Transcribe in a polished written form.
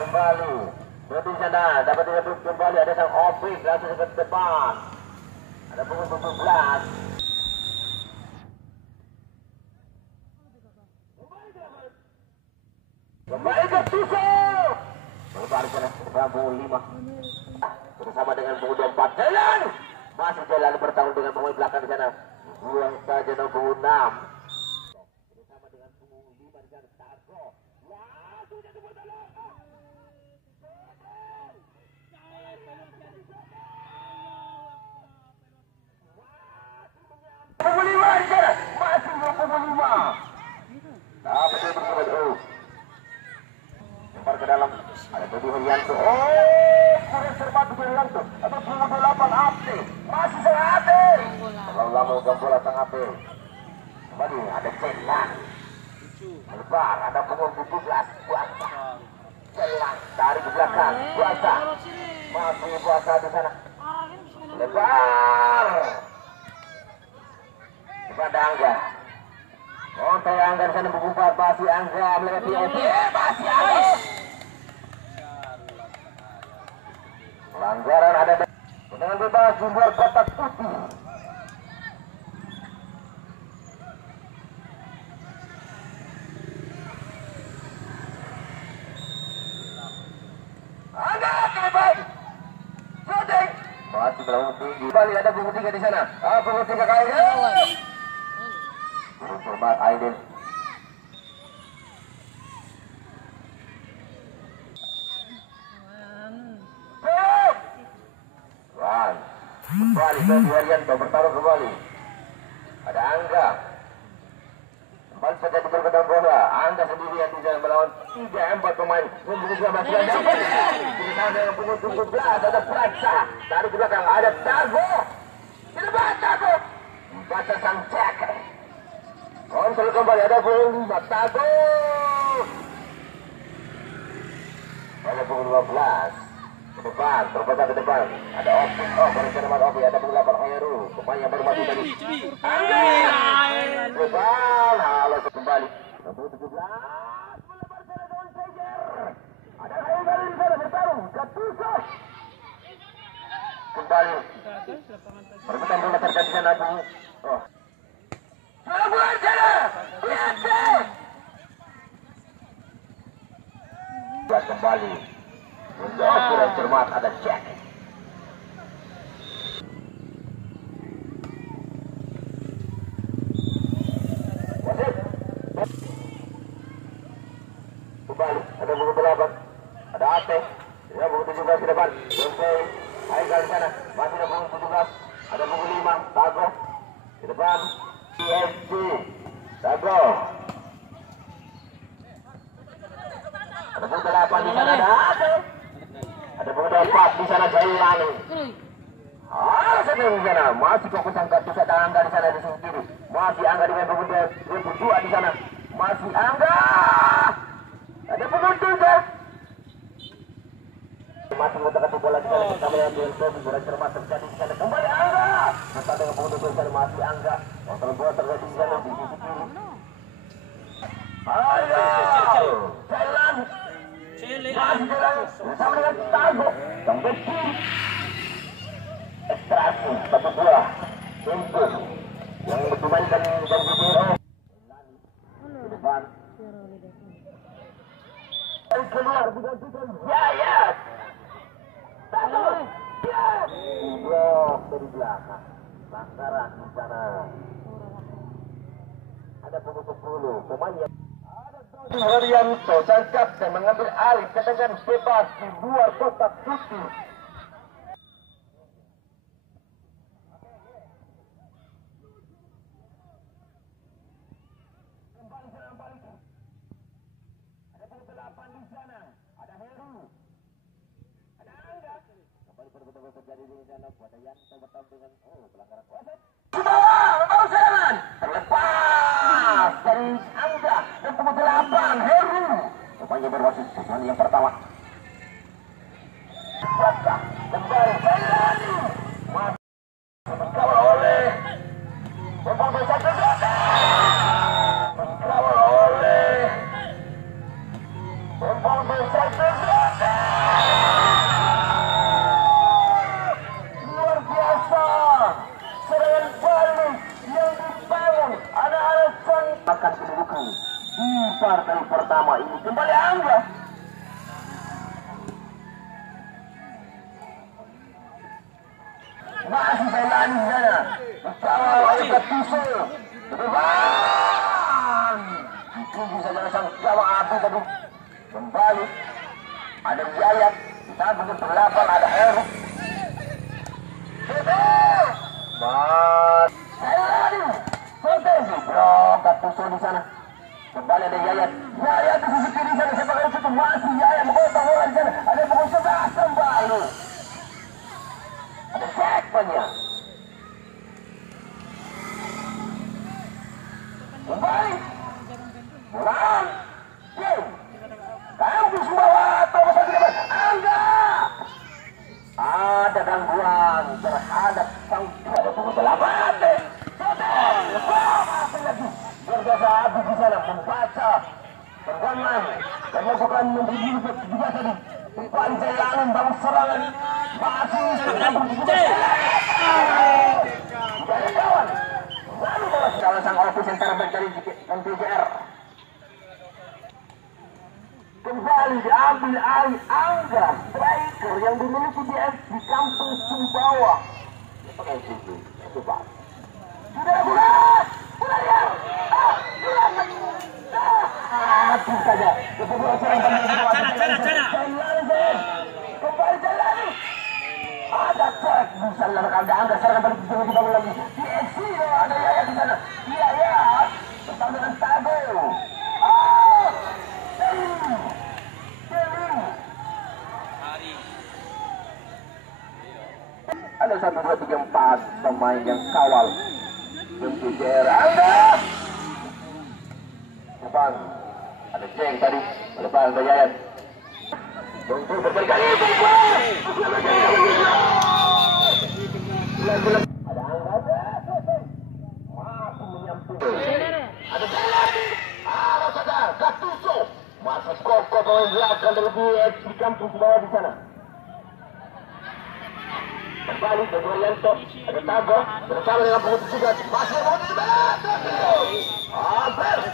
kembali. Di sana dapat direbut kembali, ada sang Opik langsung ke depan. Ada punggung 17. Kembali ke Tusuk. Kembali ke punggung 5. Bersama dengan punggung 24. Jalan. Masih jalan bertahun dengan pemain belakang di sana. Buang saja nomor punggung 6. Bersama dengan punggung 5 di sana. Tarko. Wah, sudah kebetulan. Punggung 5 di sana. Masih punggung 5. Dapat dia bersama. Lempar ke dalam. Ada Budi Herianto. Oh, kurang cermat Budi Herianto. Atau punggung 8 Ate. Masih sang Ate. Kalau lama ugang bola sang Ate. Kembali ada Celang. Lebar ada punggung 17 Puasa. Celang dari ke belakang Puasa. Masih Puasa di sana. Lebar. Kepada Angga. Montai Angga di sana membuka masih Angga melewati Oti. Masih Angga. Pelanggaran ada dengan bebas di luar kotak putih. Angga kembali. Shooting. Masih berlangsung tinggi. Kembali ada punggung 3 di sana. Punggung 3 kali. Hormat Aidil. Kembali ke Herianto bertaruh kembali. Ada Angga. Kembali saja di pergedan bola. Angga sendirian di jalan melawan 3-4 pemain. Membuka masih ada. Di sana yang punggung 17 ada Pratsa. Dari belakang ada Tago. Di depan Tago. Baca sang cek. Kontrol kembali ada punggung 5 Tago. Ada punggung 12 ke depan, terpecah ke depan. Ada Opik, berencana mas Opik. Ada punggung 8 Heru. Pemain yang baru masuk tadi. Angga. Depan, halo kembali. Nomor 17 melebar sana Don Seger. Ada Heru di sana bertarung. Ketusuk. Kembali. Perbutan bola terjadi di sana. Buat sana. Buat kembali. Untuk ukuran cermat ada cek. Kembali. Ada punggung 8. Ada Ate. Ya, punggung 17 di depan. Jonsei. Haikal di sana. Masih ada punggung 17. Ada punggung 5. Tago. Di depan. PSG. Tago. Ada punggung 8 di sana. Ada Ate. Ada punggung 4 di sana. Jailani. Satu di sana. Masih fokus angkat. Bisa Angga di sana di sisi kiri. Masih Angga dengan punggung 22 di sana. Masih Angga. Ada punggung 3. Masih mengutak bola di sana bersama yang Bianco. Hiburan cermat terjadi di sana. Kembali Angga. Masa dengan punggung 2 di sana. Masih Angga. Kontrol bola terjadi di sana di sisi kiri. Ayo. Jalan. Masih jalan. Bersama dengan Tago. Sampai kiri. Ekstraksi. Satu bola. Untuk yang dimainkan dan Gubero. Di depan. Dan keluar digantikan Jaya. Tago. Blok dari belakang. Pelanggaran di sana. Ada punggung 10. Pemain yang ada Herianto sang kapten mengambil alih tendangan bebas di luar kotak putih. Kembali serang balik. Ada punggung 8 di sana. Ada Heru. Ada Angga. Kembali berbeda terjadi di sana. Ada Yanto bertemu dengan pelanggaran wasit. Mau jalan. Terlepas dari Angga dan punggung 8 Heru. Pemain yang berwasit tujuan yang pertama. Kembali Jailani. Masih dikawal oleh pemain satu dikawal oleh peluang besar terjadi. Luar biasa. Serangan balik yang dibangun anak-anak sang akan kedudukan di partai pertama ini. Kembali Angga. Masih Belani di sana. Bersama oleh Gattuso. Terbang. Ditunggu saja sang gawang api tadi. Kembali. Ada Yayat. Di sana berdelapan ada Heru. Belani. Sotesi. Bro Gattuso di sana. Kembali ada Yayat. Yayat di sisi kiri sana. Sebagai itu masih Yayat menggotong bola di sana. Ada pukul 11 kembali. Ada sekmennya. Kembali. Ulang. Game. Kampus bawah. Thomas lagi dapat. Angga. Ada gangguan terhadap sang ada pukul 8. Apa lagi? Berjasa habis di sana membaca tendangan dan melakukan memberi juga tadi. Kembali Jayanin bangun serangan. Masih kawan. Lalu balas kalau sang ofis yang terbaik dari MTJR. Kembali diambil alih Angga, striker yang dimiliki di kampung Sumbawa. Pakai situ, coba. Sudah bulat, bulat. Habis saja. Kembali Jalani. Ada cek bisa lakukan Angga serangan balik bisa dibangun lagi. Di FC ada Yaya di sana. Iya ya. Bersama dengan Tago. Ada 1, 2, 3, 4 pemain yang kawal. MTJR Angga. Depan ada Jeng tadi. Depan ada Yayat. Untuk berkali-kali ada Angga masih menyamping. Ada Belani. Sadar Gattuso masih kokoh belakang dari BX di kampung bawah di sana. Kembali dari Oriento, ada Tago bersama dengan pengurus juga masih mau di Albert.